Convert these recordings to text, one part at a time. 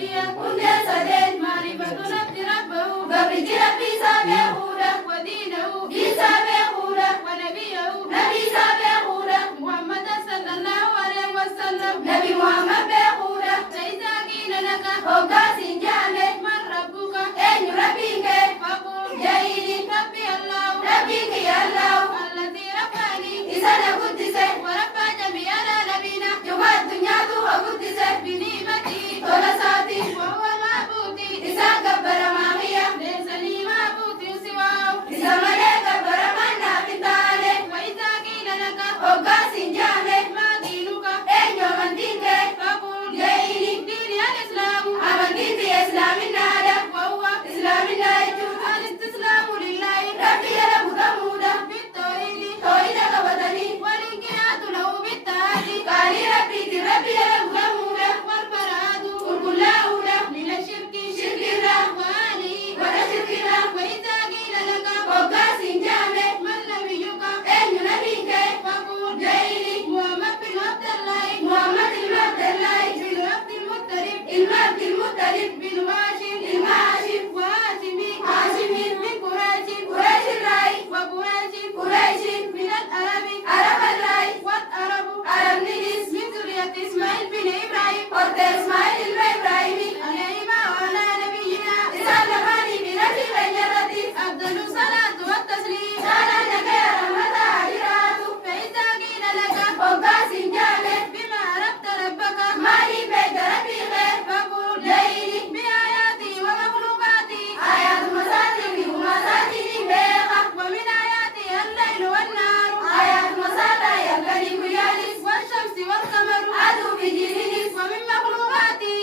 البرية هدى سدين معرفة نبت ربه قبل ربي سابقونا ودينه دين سابقونا ونبيه نبي سابقونا محمد صلى الله عليه وسلم نبي محمد بقونا فإذا قيل لك وقاس جامع من ربك أين ربك فقل جايني ربي الله ربك يا الله الذي رباني إذا قدسه وربى جميعنا نبينا جمع الدنيا وقدسه بنعمتي ثلاثاتي وهو معبودي إذا كبر معي ليس لي معبود سواه إذا ملك كبر من نافذانه وإذا قيل لك وقاس جامع ما دينك أين من دينك فقل ديني ديني الإسلام أمن ديني إسلام النادى وهو إسلام النادى الاستسلام لله ربي له كمودا بالتوحيد توحيدك وطني والانقياد له بالتهادي قال ربي ربي له كمودا والبراءة كل أولى من الشرك شرك الله وآله ونشركنا وإذا قيل لك وقاس جامع من نبيك أين نبيك فقل جايني محمد بن عبد الله محمد بن عبد الله بن عبد المطلب المعبد المطلب بن هاشم المهاشم وهاشمي هاشمي من قريش قريش الراي وقريش قريش من العرب عرب الراي والعرب عرب نجس من ذرية إسماعيل بن إبراهيم قد إسماعيل بن إبراهيم عليهما وعلى نبينا سلماني بنبي غيرتي أفضل الصلاة والتسليم سألنك يا رحمة عجرات فإذا قيل لك وقاس جامع بما عرفت ربك ما لي بيت ربي غير فقول ليلي بآياتي ومخلوقاتي آيات مساتي ومساتي بيغة ومن آياتي الليل والنهار آيات مساتي الكريم يالس والشمس والقمر عدو بجنس ومن مخلوقاتي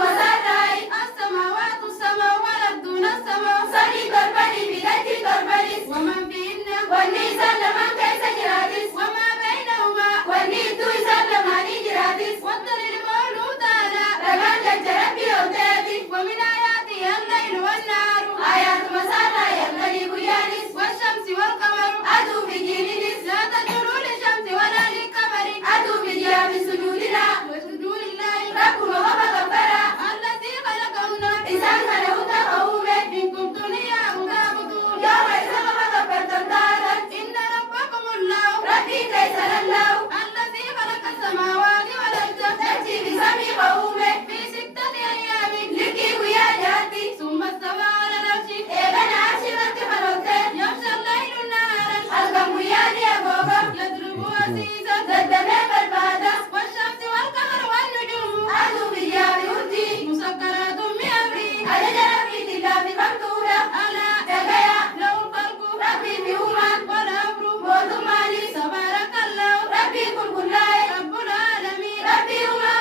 مساتي السماوات السماء والأرض السماء صديق البني بلدي البني ومن فيهن والنيسان لمن كيس جراتس وما بينهما والنيد يسلماني جراتس والطر المولود على رقم جربي وتابي ومن آياتي الليل والنهار آيات مساتي الكريم يالس والشمس والقمر عدو بجنس لا تجروا للشمس ولا للقمر عدو بجاب سجودنا وسجود الله ربنا وغفر الذي خلقهن إذا خلقه تقومه إن كنتم إياه تعبدون يوم إذا غفرت الدارا إن ربكم الله ربي ليس له الذي خلق السماوات والأرض تأتي بسبع قومه في 6 أيام لكي ويا جاتي ثم استوى على العرش إبن عشرة خلقته يغشى الليل النهار القم وياني أبوبا يضرب عزيزا ضد بربادة والشمس والقمر والنجوم عدو بجاب هدي مسكرات بأمري أجل في تلاب مكتوبة ألا تقيا له الخلق ربي بهما والأمر والمالي تبارك الله ربي كل رب العالمين ربي هما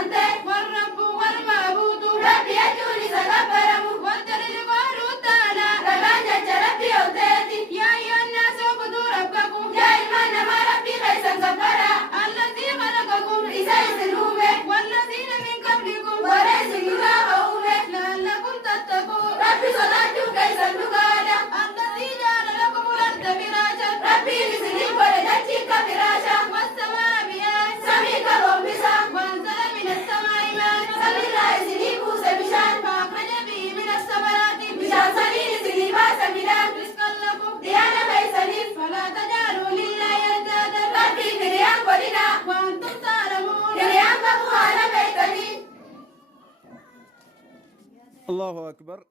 أنت والرب والمعبود ربي أجوني سكبره والدليل قوله تعالى ربانجة ربي أوتاتي يا أيها الناس اعبدوا ربكم يا إيمان ما ربي خيسا كبرا الذي خلقكم إذا يسلومه والذين من قبلكم وليس يلاقومه لعلكم تتقون ربي صلاتوا كيسا نقالا الذي جعل لكم الأرض فراشا ربي لسليم ولدتك فراشا والسماء بيان سميك رمبسا وأنزل من السماء ماء سمي الله سليم سمشان فأخرج به من الثمرات مشان سليم سليما سميلان رزقا لكم ديانا كيسليم فلا تجعلوا لله أندادا ربي فريان قلنا وأنتم تعلمون فريان بقوا على بيتني الله أكبر.